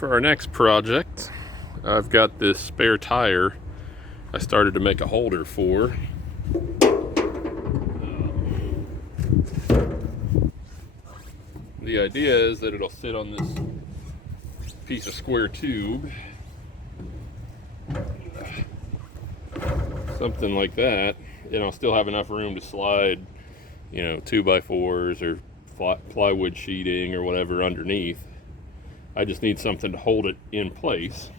For our next project, I've got this spare tire I started to make a holder for. The idea is that it'll sit on this piece of square tube, something like that, and I'll still have enough room to slide, 2x4s or plywood sheeting or whatever underneath. I just need something to hold it in place.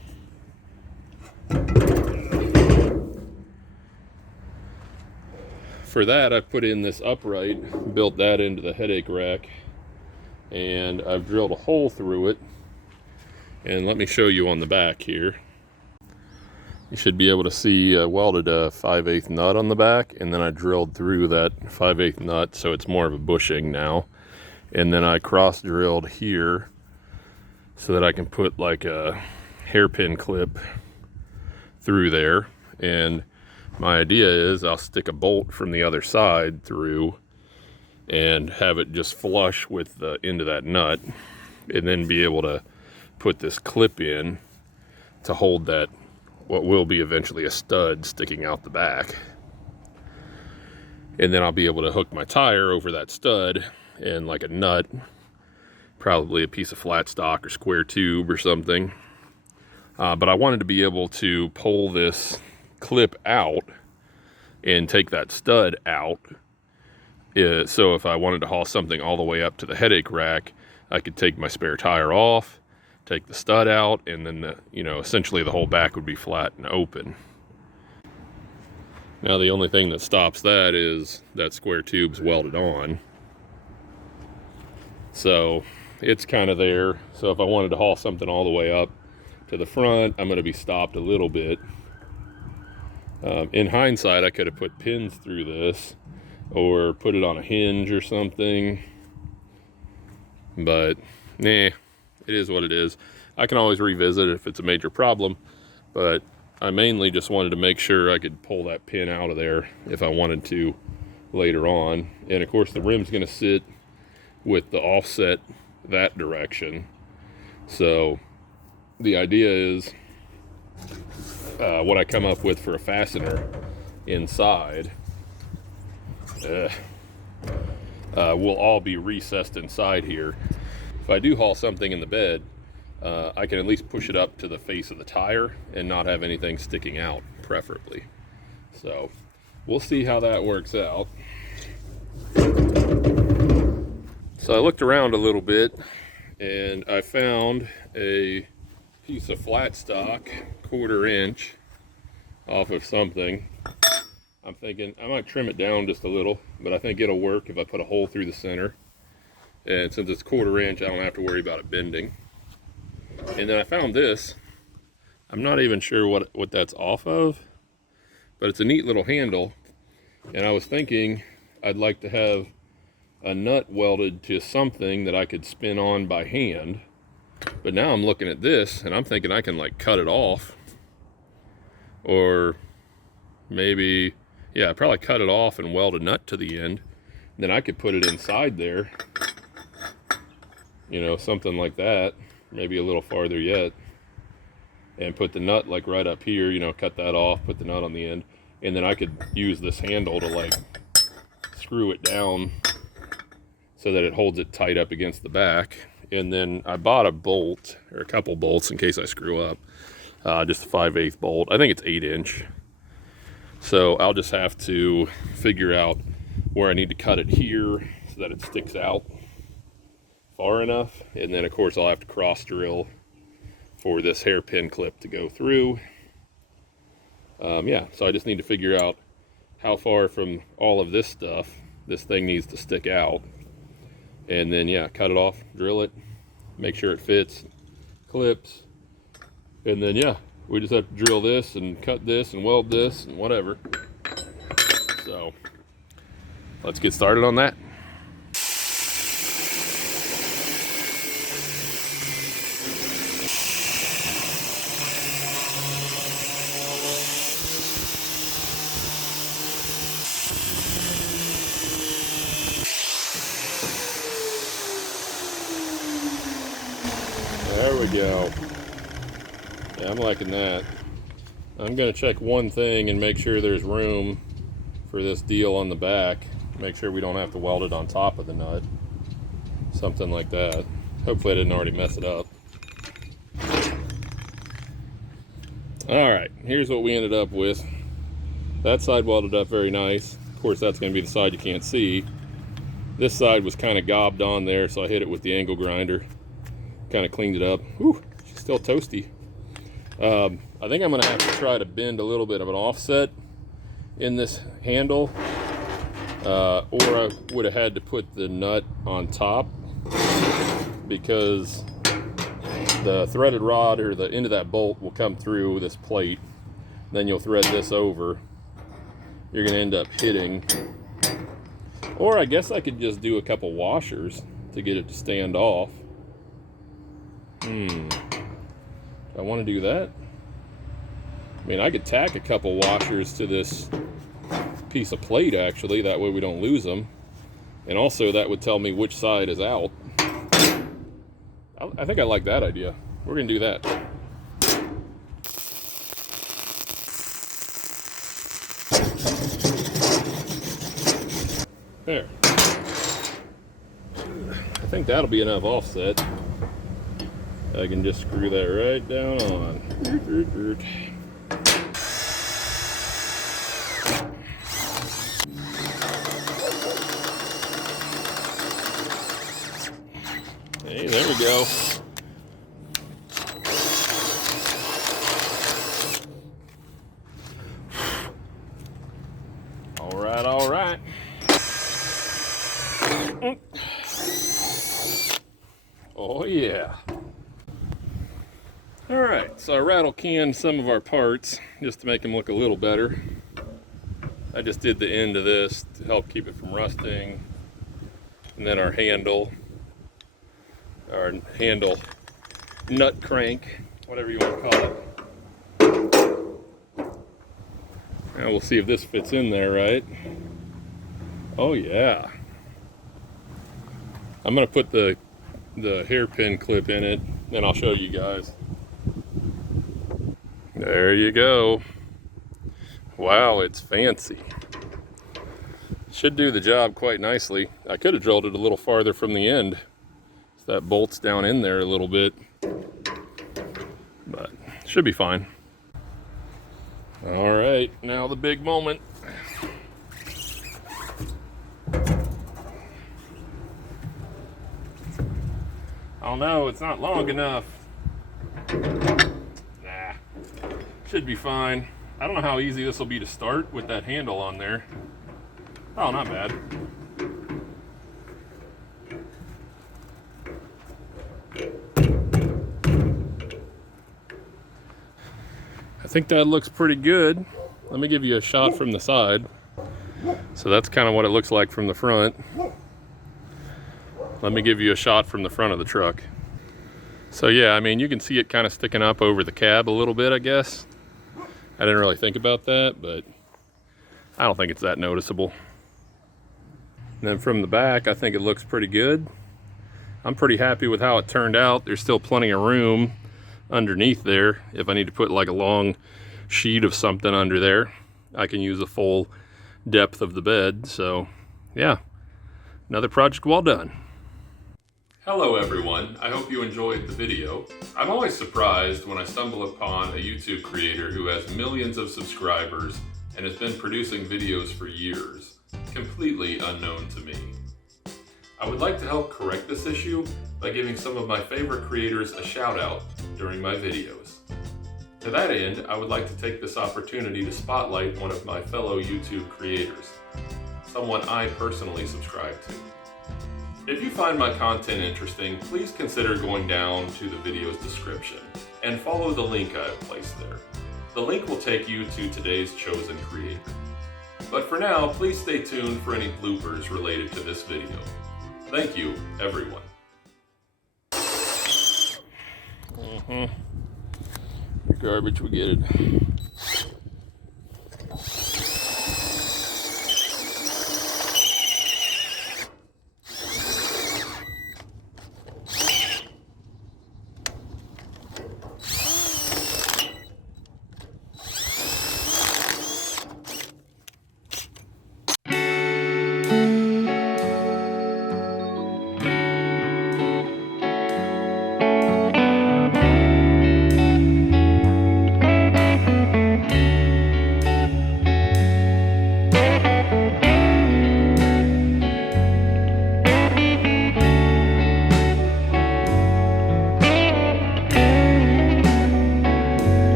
For that, I put in this upright, built that into the headache rack, and I've drilled a hole through it. And let me show you on the back here. You should be able to see I welded a 5/8 nut on the back, and then I drilled through that 5/8 nut so it's more of a bushing now. And then I cross drilled here so that I can put like a hairpin clip through there. And my idea is I'll stick a bolt from the other side through and have it just flush with the end of that nut, and then be able to put this clip in to hold that, what will be eventually a stud sticking out the back. And then I'll be able to hook my tire over that stud and like a nut, probably a piece of flat stock or square tube or something. But I wanted to be able to pull this clip out and take that stud out. So if I wanted to haul something all the way up to the headache rack, I could take my spare tire off, take the stud out, and then essentially the whole back would be flat and open. Now the only thing that stops that is that square tube's welded on. So it's kind of there. So if I wanted to haul something all the way up to the front, I'm going to be stopped a little bit. In hindsight, I could have put pins through this or put it on a hinge or something. But nah, it is what it is. I can always revisit it if it's a major problem, but I mainly just wanted to make sure I could pull that pin out of there if I wanted to later on. And of course the rim's going to sit with the offset that direction. So the idea is what I come up with for a fastener inside will all be recessed inside here. If I do haul something in the bed, I can at least push it up to the face of the tire and not have anything sticking out, preferably. So we'll see how that works out. So I looked around a little bit and I found a piece of flat stock, 1/4 inch, off of something. I'm thinking I might trim it down just a little, but I think it'll work if I put a hole through the center. And since it's 1/4 inch, I don't have to worry about it bending. And then I found this. I'm not even sure what that's off of, but it's a neat little handle. And I was thinking I'd like to have a nut welded to something that I could spin on by hand. But now I'm looking at this and I'm thinking I can like cut it off, or maybe, yeah, probably cut it off and weld a nut to the end. Then I could put it inside there, something like that, maybe a little farther yet, and put the nut like right up here, cut that off, put the nut on the end, and then I could use this handle to like screw it down so that it holds it tight up against the back. And then I bought a bolt, or a couple bolts in case I screw up, just a 5/8 bolt. I think it's 8 inch. So I'll just have to figure out where I need to cut it here so that it sticks out far enough. And then of course I'll have to cross drill for this hairpin clip to go through. Yeah, so I just need to figure out how far from all of this stuff this thing needs to stick out. And then, yeah, cut it off, drill it, make sure it fits, clips, and then, yeah, we just have to drill this and cut this and weld this and whatever. So let's get started on that. There we go. Yeah, I'm liking that. I'm gonna check one thing and make sure there's room for this deal on the back. Make sure we don't have to weld it on top of the nut. Something like that. Hopefully I didn't already mess it up. Alright, here's what we ended up with. That side welded up very nice. Of course, that's going to be the side you can't see. This side was kind of gobbed on there, so I hit it with the angle grinder. Kind of cleaned it up. Whew, she's still toasty. I think I'm going to have to try to bend a little bit of an offset in this handle. Or I would have had to put the nut on top, because the threaded rod or the end of that bolt will come through this plate. Then you'll thread this over. You're going to end up hitting. Or I guess I could just do a couple washers to get it to stand off. Do I want to do that? I mean, I could tack a couple washers to this piece of plate, actually. That way we don't lose them. And also that would tell me which side is out. I think I like that idea. We're going to do that. There. I think that'll be enough offset. I can just screw that right down on. Hey, there we go. All right. Oh yeah. All right, so I rattle canned some of our parts just to make them look a little better. I just did the end of this to help keep it from rusting. And then our handle nut crank, whatever you want to call it. Now we'll see if this fits in there right. Oh yeah. I'm gonna put the hairpin clip in it, and I'll show you guys. There you go. Wow, it's fancy. Should do the job quite nicely. I could have drilled it a little farther from the end. So that bolts down in there a little bit, but should be fine. All right, now the big moment. Oh no, it's not long enough. Nah, should be fine. I don't know how easy this will be to start with that handle on there. Oh, not bad. I think that looks pretty good. Let me give you a shot from the side. So that's kind of what it looks like from the front. Let me give you a shot from the front of the truck. So yeah, I mean, you can see it kind of sticking up over the cab a little bit, I guess. I didn't really think about that, but I don't think it's that noticeable. And then from the back, I think it looks pretty good. I'm pretty happy with how it turned out. There's still plenty of room underneath there. If I need to put like a long sheet of something under there, I can use the full depth of the bed. So yeah, another project well done. Hello everyone, I hope you enjoyed the video. I'm always surprised when I stumble upon a YouTube creator who has millions of subscribers and has been producing videos for years, completely unknown to me. I would like to help correct this issue by giving some of my favorite creators a shout out during my videos. To that end, I would like to take this opportunity to spotlight one of my fellow YouTube creators, someone I personally subscribe to. If you find my content interesting, please consider going down to the video's description and follow the link I have placed there. The link will take you to today's chosen creator. But for now, please stay tuned for any bloopers related to this video. Thank you, everyone. Garbage, we get it.